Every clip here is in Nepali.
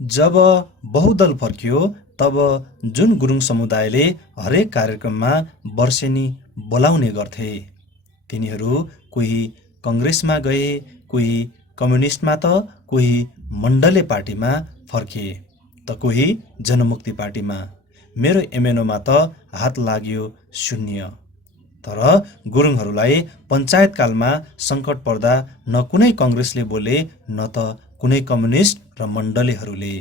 जब बहुदल फर्कियो तब जुन गुरुङ समुदायले हरेक कार्यक्रममा वर्षेनी बोलाउने गर्थे तिनीहरू कोही कङ्ग्रेसमा गए, कोही कम्युनिस्टमा त कोही मण्डले पार्टीमा फर्के त कोही जनमुक्ति पार्टीमा। मेरो एमएनओमा त हात लाग्यो शून्य। तर गुरुङहरूलाई पञ्चायतकालमा सङ्कट पर्दा न कुनै कङ्ग्रेसले बोले न त कुनै कम्युनिस्ट र मण्डलेहरूले।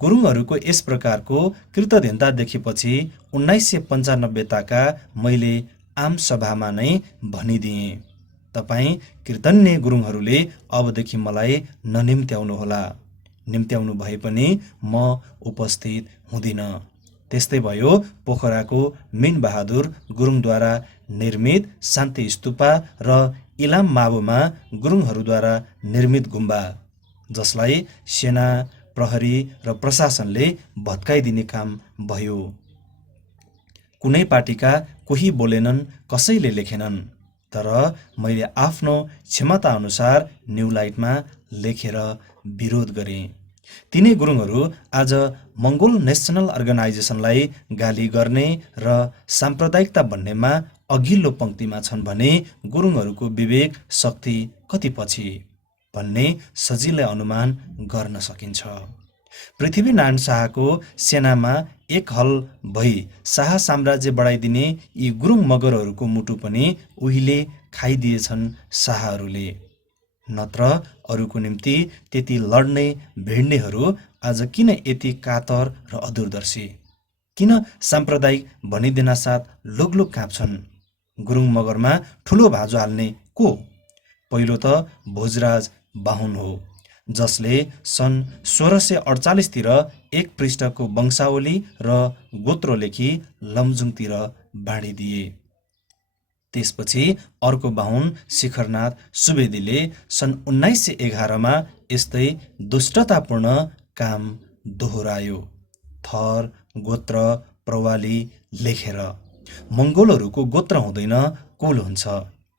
गुरुङहरूको यस प्रकारको कृतज्ञता देखेपछि 1995ताका मैले आम सभामा नै भनिदिएँ, तपाईँ कृतज्ञ गुरुङहरूले अबदेखि मलाई ननिम्त्याउनुहोला। निम्त्याउनु भए पनि म उपस्थित हुँदिनँ। त्यस्तै भयो पोखराको मिनबहादुर गुरुङद्वारा निर्मित शान्ति स्तूपा र इलाम मावोमा गुरुङहरूद्वारा निर्मित गुम्बा, जसलाई सेना, प्रहरी र प्रशासनले भत्काइदिने काम भयो। कुनै पार्टीका कोही बोलेनन्, कसैले लेखेनन्, तर मैले आफ्नो क्षमता अनुसार न्यू लाइटमा लेखेर विरोध गरेँ। तिनै गुरुङहरू आज मङ्गोल नेसनल अर्गनाइजेसनलाई गाली गर्ने र साम्प्रदायिकता भन्नेमा अघिल्लो पङ्क्तिमा छन् भने गुरुङहरूको विवेक शक्ति कति पछि भन्ने सजिलै अनुमान गर्न सकिन्छ। पृथ्वीनारायण शाहको सेनामा एक हल भई शाह साम्राज्य बढाइदिने यी गुरुङ मगरहरूको मुटु पनि उहिले खाइदिएछन् शाहहरूले। नत्र अरूको निम्ति त्यति लड्ने भिड्नेहरू आज किन यति कातर र अदूरदर्शी? किन साम्प्रदायिक भनिदिन साथ लुगलुग काँप्छन्? गुरुङ मगरमा ठुलो भाँजो हाल्ने को? पहिलो त भोजराज बाहुन हो, जसले सन् 1648तिर एक पृष्ठको वंशावली र गोत्र लेखी लमजुङतिर बाँडिदिए। त्यसपछि अर्को बाहुन शिखरनाथ सुवेदीले सन् 1911मा यस्तै दुष्टतापूर्ण काम दोहोऱ्यायो। थर, गोत्र, प्रवाली लेखेर मङ्गोलहरूको गोत्र हुँदैन, कुल हुन्छ।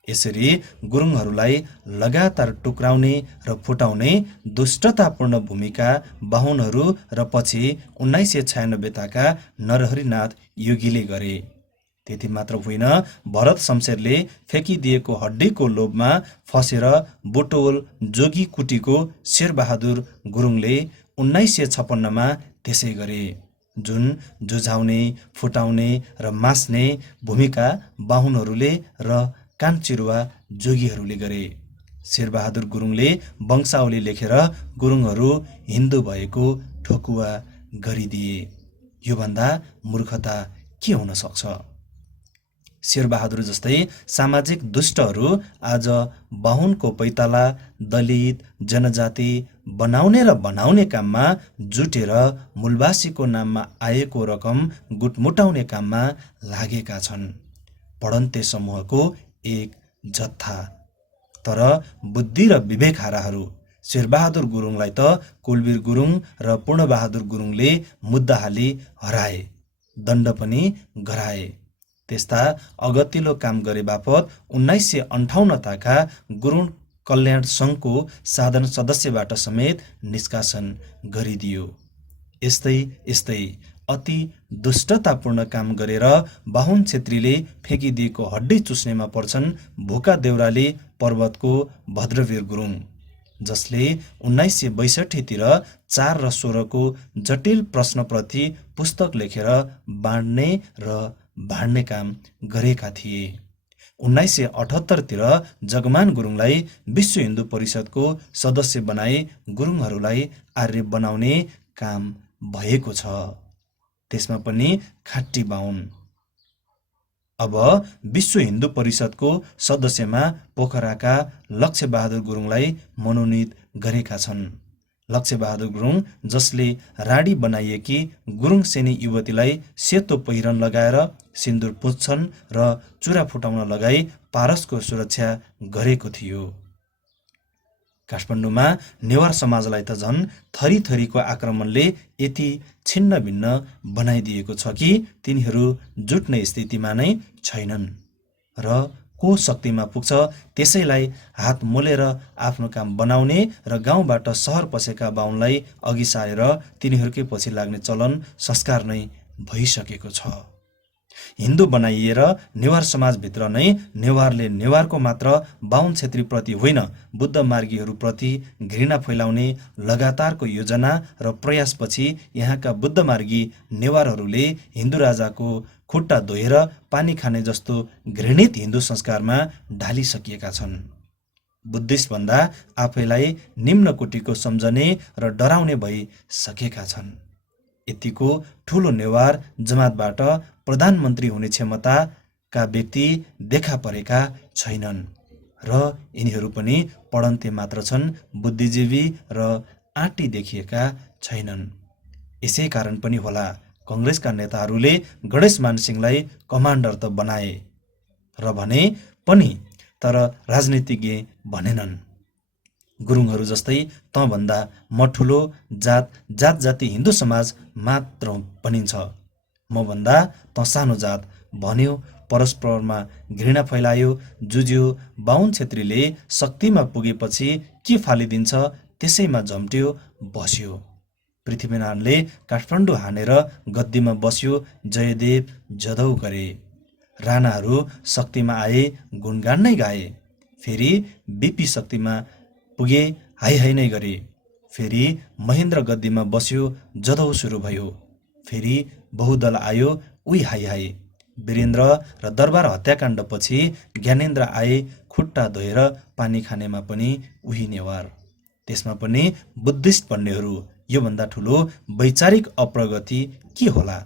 यसरी गुरुङहरूलाई लगातार टुक्राउने र फुटाउने दुष्टतापूर्ण भूमिका बाहुनहरू र पछि 1996ताका नरहरिनाथ योगीले गरे। त्यति मात्र होइन, भरत शमशेरले फ्याँकिदिएको हड्डीको लोभमा फसेर बुटोल जोगी कुटीको शेरबहादुर गुरुङले 1956मा त्यसै गरे। जुन जुझाउने, फुटाउने र मास्ने भूमिका बाहुनहरूले र कानचिरुवा जोगीहरूले गरे। शेरबहादुर गुरुङले वंशावली लेखेर गुरुङहरू हिन्दू भएको ठोकुवा गरिदिए। योभन्दा मूर्खता के हुन सक्छ? शेरबहादुर जस्तै सामाजिक दुष्टहरू आज बाहुनको पैताला, दलित, जनजाति बनाउने र बनाउने काममा जुटेर मूलवासीको नाममा आएको रकम गुटमुटाउने काममा लागेका छन्। पढन्ते समूहको एक जत्था। तर बुद्धि र विवेक हाराहरू। शेरबहादुर गुरुङलाई त कुलवीर गुरुङ र पूर्णबहादुर गुरुङले मुद्दा हाली हराए, दण्ड पनि गराए। त्यस्ता अगतिलो काम गरे बापत 1958ताका गुरुङ कल्याण सङ्घको साधारण सदस्यबाट समेत निष्कासन गरिदियो। यस्तै अति दुष्टतापूर्ण काम गरेर बाहुन छेत्रीले फ्याँकिदिएको हड्डी चुस्नेमा पर्छन् भोका देउराली पर्वतको भद्रवीर गुरुङ, जसले 1962तिर 4 र 16को जटिल प्रश्नप्रति पुस्तक लेखेर बाँड्ने र भाड्ने काम गरेका थिए। 1978तिर जगमान गुरुङलाई विश्व हिन्दू परिषदको सदस्य बनाई गुरुङहरूलाई आर्य बनाउने काम भएको छ। त्यसमा पनि खाटी बाहुन। अब विश्व हिन्दू परिषदको सदस्यमा पोखराका लक्ष्यबहादुर गुरुङलाई मनोनित गरेका छन्। लक्ष्यबहादुर गुरुङ, जसले राडी बनाइएकी गुरुङ सेनी युवतीलाई सेतो पहिरन लगाएर सिन्दुर पुच्छन् र चुरा फुटाउन लगाई पारसको सुरक्षा गरेको थियो। काठमाडौँमा नेवार समाजलाई त झन् थरीथरीको आक्रमणले यति छिन्न भिन्न बनाइदिएको छ कि तिनीहरू जुट्ने स्थितिमा नै छैनन् र को शक्तिमा पुग्छ त्यसैलाई हात मोलेर आफ्नो काम बनाउने र गाउँबाट सहर पसेका बाहुनलाई अघि सारेर तिनीहरूकै पछि लाग्ने चलन संस्कार नै भइसकेको छ। हिन्दू बनाइएर नेवार समाजभित्र नै नेवारले नेवारको मात्र बाहुन क्षेत्रीप्रति होइन बुद्ध मार्गीहरूप्रति घृणा फैलाउने लगातारको योजना र प्रयासपछि यहाँका बुद्ध मार्गी नेवारहरूले हिन्दू राजाको खुट्टा धोएर पानी खाने जस्तो घृणित हिन्दू संस्कारमा ढालिसकिएका छन्। बुद्धिस्ट भन्दा आफैलाई निम्न कोटीको सम्झने र डराउने भइसकेका छन्। यतिको ठुलो नेवार जमातबाट प्रधानमन्त्री हुने क्षमताका व्यक्ति देखा परेका छैनन् र यिनीहरू पनि पढन्ते मात्र छन्, बुद्धिजीवी र आँटी देखिएका छैनन्। यसै कारण पनि होला कङ्ग्रेसका नेताहरूले गणेशमान सिंहलाई कमान्डर त बनाए र भने पनि तर राजनीतिज्ञ भनेनन्। गुरुङहरू जस्तै तँभन्दा म ठुलो जात जाति हिन्दू समाज मात्र भनिन्छ, मभन्दा तँ सानो जात भन्यो, परस्परमा घृणा फैलायो, जुझ्यो। बाहुन छेत्रीले शक्तिमा पुगेपछि के फालिदिन्छ त्यसैमा झम्ट्यो, बस्यो। पृथ्वीनारायणले काठमाडौँ हानेर गद्दीमा बस्यो, जयदेव जदौ गरे। राणाहरू शक्तिमा आए, गुणगान नै गाए। फेरि बिपी शक्तिमा पुगे, हाई हाई नै गरे। फेरि महेन्द्र गद्दीमा बस्यो, जदौ सुरु भयो। फेरि बहुदल आयो, उही हाई हाई। वीरेन्द्र र दरबार हत्याकाण्डपछि ज्ञानेन्द्र आए, खुट्टा धोएर पानी खानेमा पनि उही नेवार। त्यसमा पनि बुद्धिस्ट भन्नेहरू। योभन्दा ठुलो वैचारिक अप्रगति के होला?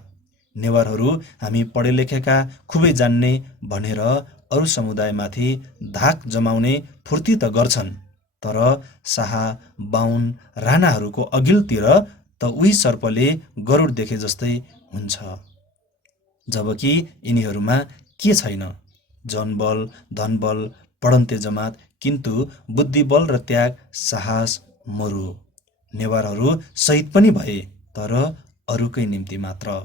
नेवारहरू हामी पढे लेखेका, खुबै जान्ने भनेर अरू समुदायमाथि धाक जमाउने फुर्ती त गर्छन्, तर शाह, बाहुन, राणाहरूको अघिल्तिर त उही सर्पले गरुड देखे जस्तै हुन्छ। जबकि यिनीहरूमा के छैन? जनबल, धनबल, पढन्ते जमात, किन्तु बुद्धिबल र त्याग, साहस मरु। नेवारहरू शहीद पनि भए, तर अरूकै निम्ति मात्र।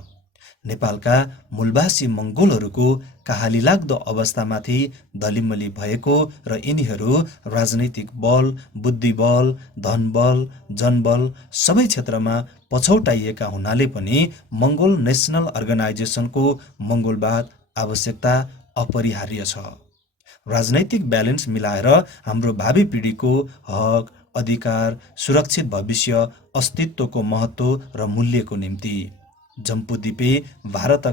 नेपालका मूलवासी मङ्गोलहरूको कहाली लाग्दो अवस्थामाथि दलिमली भएको र यिनीहरू राजनैतिक बल, बुद्धिबल, धनबल, जनबल सबै क्षेत्रमा पछौटाइएका हुनाले पनि मङ्गोल नेसनल अर्गनाइजेसनको मङ्गोलवाद आवश्यकता अपरिहार्य छ। राजनैतिक ब्यालेन्स मिलाएर हाम्रो भावी पिँढीको हक, अधिकार, सुरक्षित भविष्य, अस्तित्वको महत्त्व र मूल्यको निम्ति। जम्बुद्वीपे भारत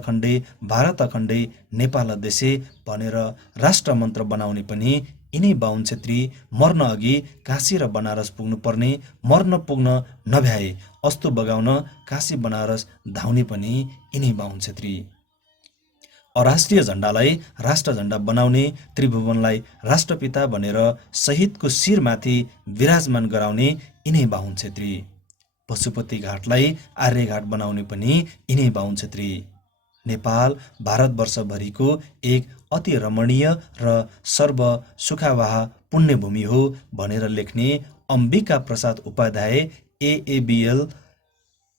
अखण्डै नेपाल देशे भनेर राष्ट्रमन्त्र बनाउने पनि यिनै बाहुन छेत्री मर्न अघि काशी र बनारस पुग्नुपर्ने, मर्न पुग्न नभ्याए अस्तु बगाउन काशी बनारस धाउने पनि यिनै बाहुन छेत्री। अराष्ट्रिय झण्डालाई राष्ट्र झण्डा बनाउने, त्रिभुवनलाई राष्ट्रपिता भनेर शहीदको शिरमाथि विराजमान गराउने यिनै बाहुन छेत्री। पशुपति घाटलाई आर्यघाट बनाउने पनि यिनै बाहुन छेत्री। नेपाल भारतवर्षभरिको एक अति रमणीय र सर्व सुखावह पुण्यभूमि हो भनेर लेख्ने अम्बिका प्रसाद उपाध्याय, एएबिएल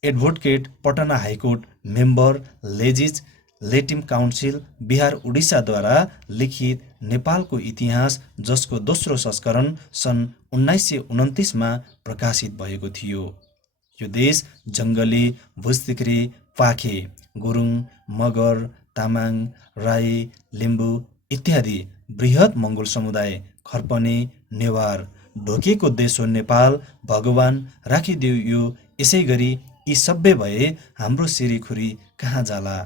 advocate, Patna high court member, legislative council, Bihar उडिसाद्वारा लिखित नेपालको इतिहास, जसको दोस्रो संस्करण सन् 1929मा प्रकाशित भएको थियो। यो देश जङ्गली, भुसतिखरी, पाखे, गुरुङ, मगर, तामाङ, राई, लिम्बू इत्यादि बृहत मङ्गोल समुदाय, खर्पने, नेवार ढोकेको देश हो नेपाल। भगवान राखिदेऊ यो यसै गरी यी सबै भए हाम्रो सिरीखुरी कहाँ जाला?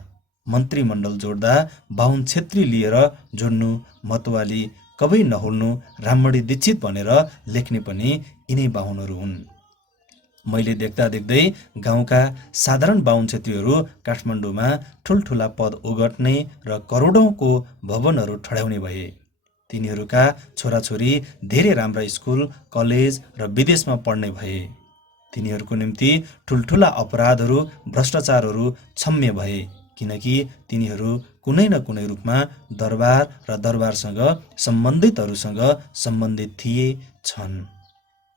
मन्त्रीमण्डल जोड्दा बाहुन छेत्री लिएर जोड्नु, मतवाली कबै नहुल्नु, राममणी दीक्षित भनेर लेख्ने पनि यिनै बाहुनहरू हुन्। मैले देख्दा देख्दै गाउँका साधारण बाहुन छेत्रीहरू काठमाडौँमा ठुल्ठुला पद ओगट्ने र करोडौँको भवनहरू ठड्याउने भए। तिनीहरूका छोराछोरी धेरै राम्रा स्कुल, कलेज र विदेशमा पढ्ने भए। तिनीहरूको निम्ति ठुल्ठुला अपराधहरू, भ्रष्टाचारहरू क्षम्य भए, किनकि तिनीहरू कुनै न कुनै रूपमा दरबार र दरबारसँग सम्बन्धितहरूसँग सम्बन्धित थिए, छन्।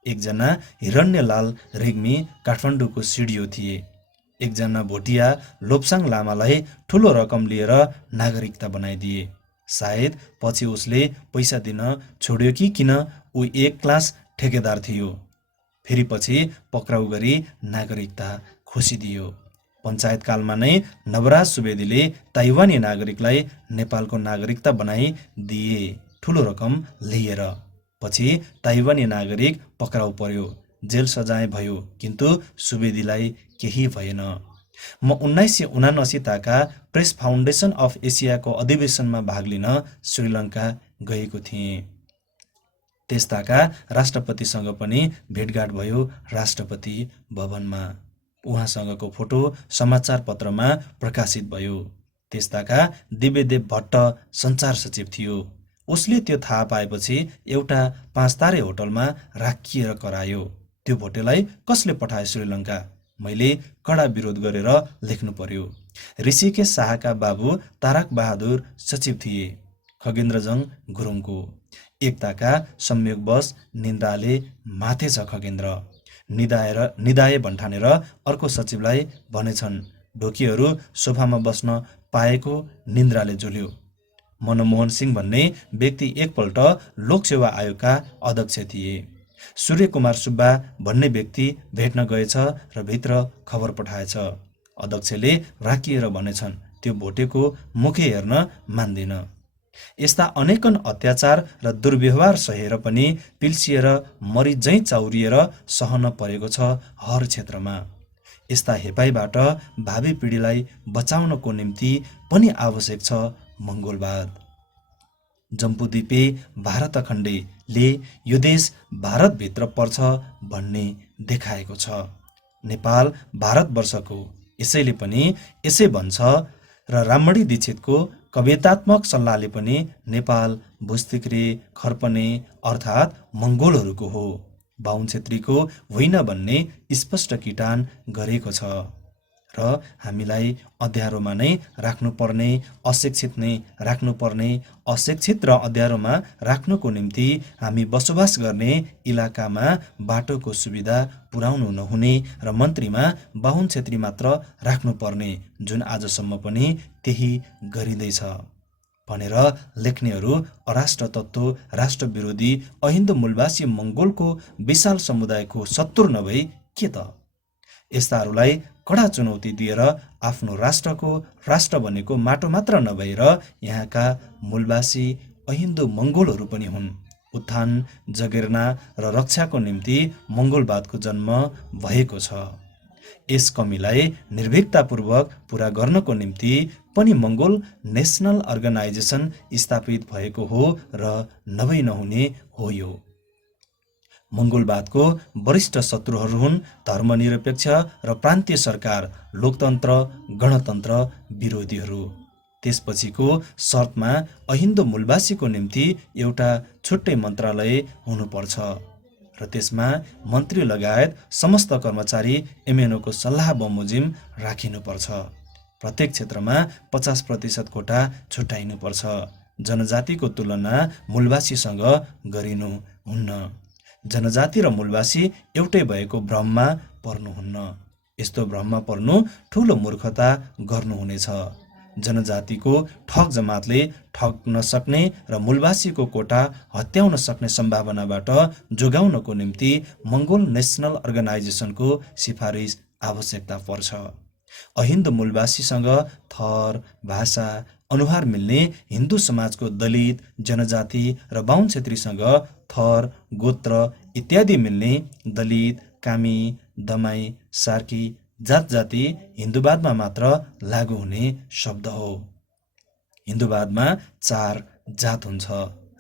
एकजना हिरण्यलाल रेग्मी काठमाडौँको सिडिओ थिए। एकजना भोटिया लोप्साङ लामालाई ठुलो रकम लिएर नागरिकता बनाइदिए। सायद पछि उसले पैसा दिन छोड्यो कि किन ऊ एक क्लास ठेकेदार थियो। फेरि पछि पक्राउ गरी नागरिकता खोसिदियो। पञ्चायतकालमा नै नवराज सुवेदीले ताइवानी नागरिकलाई नेपालको नागरिकता बनाइदिए ठुलो रकम लिएर। पछि ताइवानी नागरिक पक्राउ पर्यो, जेल सजाय भयो, किन्तु सुवेदीलाई केही भएन। म 1979 ताका प्रेस फाउन्डेसन अफ एसियाको अधिवेशनमा भाग लिन श्रीलङ्का गएको थिएँ। त्यसताका राष्ट्रपतिसँग पनि भेटघाट भयो राष्ट्रपति भवनमा। उहाँसँगको फोटो समाचार पत्रमा प्रकाशित भयो। त्यसताका दिव्यदेव भट्ट सञ्चार सचिव थियो। उसले त्यो थाहा पाएपछि एउटा 5 तारे होटलमा राखिएर करायो। त्यो भोटेलाई कसले पठायो श्रीलङ्का? मैले कडा विरोध गरेर लेख्नु पर्यो। ऋषिकेश शाहका बाबु तारक बहादुर सचिव थिए, खगेन्द्रजङ गुरुङको। एकताका संयोगवश निन्द्राले माथे छ खगेन्द्र। निदाए भन्ठानेर अर्को सचिवलाई भनेछन्, ढोकीहरू सोफामा बस्न पाएको निन्द्राले जुल्यो। मनमोहन सिंह भन्ने व्यक्ति एकपल्ट लोकसेवा आयोगका अध्यक्ष थिए। सूर्य कुमार सुब्बा भन्ने व्यक्ति भेट्न गएछ र भित्र खबर पठाएछ। अध्यक्षले राखिएर भनेछन्, त्यो भोटेको मुखै हेर्न मान्दिन। यस्ता अनेकन अत्याचार र दुर्व्यवहार सहेर पनि पिल्सिएर मरिझैँ चाउरिएर सहन परेको छ हर क्षेत्रमा। यस्ता हेपाइबाट भावी पिँढीलाई बचाउनको निम्ति पनि आवश्यक छ मङ्गोलवाद। जम्बुद्वीपे भारतखण्डेले यो देश भारतभित्र पर्छ भन्ने देखाएको छ। नेपाल भारतवर्षको, यसैले पनि यसै भन्छ र राममणि दीक्षितको कवितात्मक सल्लाहले पनि नेपाल भुस्तिक्रे खर्पने अर्थात् मङ्गोलहरूको हो, बाहुन छेत्रीको होइन भन्ने स्पष्ट किटान गरेको छ। र हामीलाई अँध्यारोमा नै राख्नुपर्ने, अशिक्षित नै राख्नुपर्ने, अशिक्षित र अँध्यारोमा राख्नुको निम्ति हामी बसोबास गर्ने इलाकामा बाटोको सुविधा पुर्याउनु नहुने र मन्त्रीमा बाहुन छेत्री मात्र राख्नुपर्ने, जुन आजसम्म पनि त्यही गरिँदैछ भनेर लेख्नेहरू अराष्ट्र तत्त्व, राष्ट्र विरोधी, अहिन्दू मूलवासी मङ्गोलको विशाल समुदायको शत्रु नभई के त? यस्ताहरूलाई कडा चुनौती दिएर आफ्नो राष्ट्रको राष्ट्र बनेको माटो मात्र नभएर यहाँका मूलवासी अहिन्दू मङ्गोलहरू पनि हुन्। उत्थान, जगेर्ना र रक्षाको निम्ति मङ्गोलवादको जन्म भएको छ। यस कमीलाई निर्भीकतापूर्वक पुरा गर्नको निम्ति पनि मङ्गोल नेसनल अर्गनाइजेसन स्थापित भएको हो र नभई नहुने हो। यो मङ्गोलवादको वरिष्ठ शत्रुहरू हुन् धर्मनिरपेक्ष र प्रान्तीय सरकार, लोकतन्त्र, गणतन्त्र विरोधीहरू। त्यसपछिको शर्तमा अहिन्दू मूलवासीको निम्ति एउटा छुट्टै मन्त्रालय हुनुपर्छ र त्यसमा मन्त्री लगायत समस्त कर्मचारी एमएनओको सल्लाह बमोजिम राखिनुपर्छ। प्रत्येक क्षेत्रमा 50% कोटा छुट्याइनुपर्छ। जनजातिको तुलना मूलवासीसँग गरिनु हुन्न। जनजाति र मूलवासी एउटै भएको भ्रममा पर्नुहुन्न। यस्तो भ्रममा पर्नु ठुलो मूर्खता गर्नुहुनेछ। जनजातिको ठग जमातले ठग्न सक्ने र मूलवासीको कोटा हत्याउन सक्ने सम्भावनाबाट जोगाउनको निम्ति मङ्गोल नेसनल अर्गनाइजेसनको सिफारिस आवश्यकता पर्छ। अहिन्दू मूलवासीसँग थर, भाषा, अनुहार मिल्ने हिन्दू समाजको दलित, जनजाति र बाहुन छेत्रीसँग थर, गोत्र इत्यादि मिल्ने दलित, कामी, दमाई, सार्की जात जाति हिन्दूवादमा मात्र लागू हुने शब्द हो। हिन्दूवादमा 4 जात हुन्छ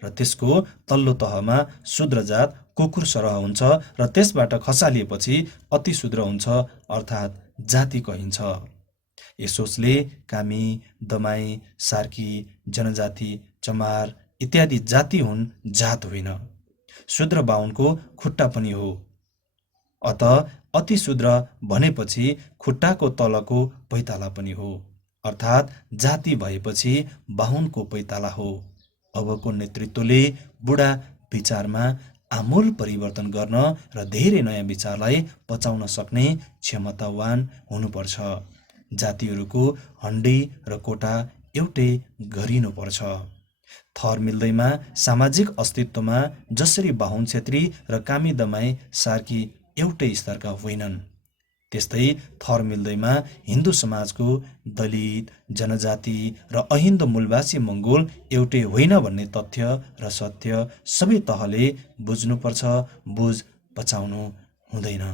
र त्यसको तल्लो तहमा शूद्र जात कुकुर सरह हुन्छ र त्यसबाट खसालिएपछि अति शूद्र हुन्छ अर्थात् जाति कहिन्छ। यस सोचले कामी, दमाई, सार्की, जनजाति, चमार इत्यादि जाति हुन्, जात होइन। शूद्र बाहुनको खुट्टा पनि हो। अत अति शूद्र भनेपछि खुट्टाको तलको पैताला पनि हो, अर्थात् जाति भएपछि बाहुनको पैताला हो। अबको नेतृत्वले बुढा विचारमा आमूल परिवर्तन गर्न र धेरै नयाँ विचारलाई पचाउन सक्ने क्षमतावान हुनुपर्छ। जातिहरूको हन्डी र कोटा एउटै गरिनुपर्छ। थर मिल्दैमा सामाजिक अस्तित्वमा जसरी बाहुन छेत्री र कामी दमाई सार्की एउटै स्तरका होइनन्, त्यस्तै थर मिल्दैमा हिन्दू समाजको दलित, जनजाति र अहिन्दू मूलवासी मङ्गोल एउटै होइन भन्ने तथ्य र सत्य सबै तहले बुझ्नुपर्छ, बुझ पचाउनु हुँदैन।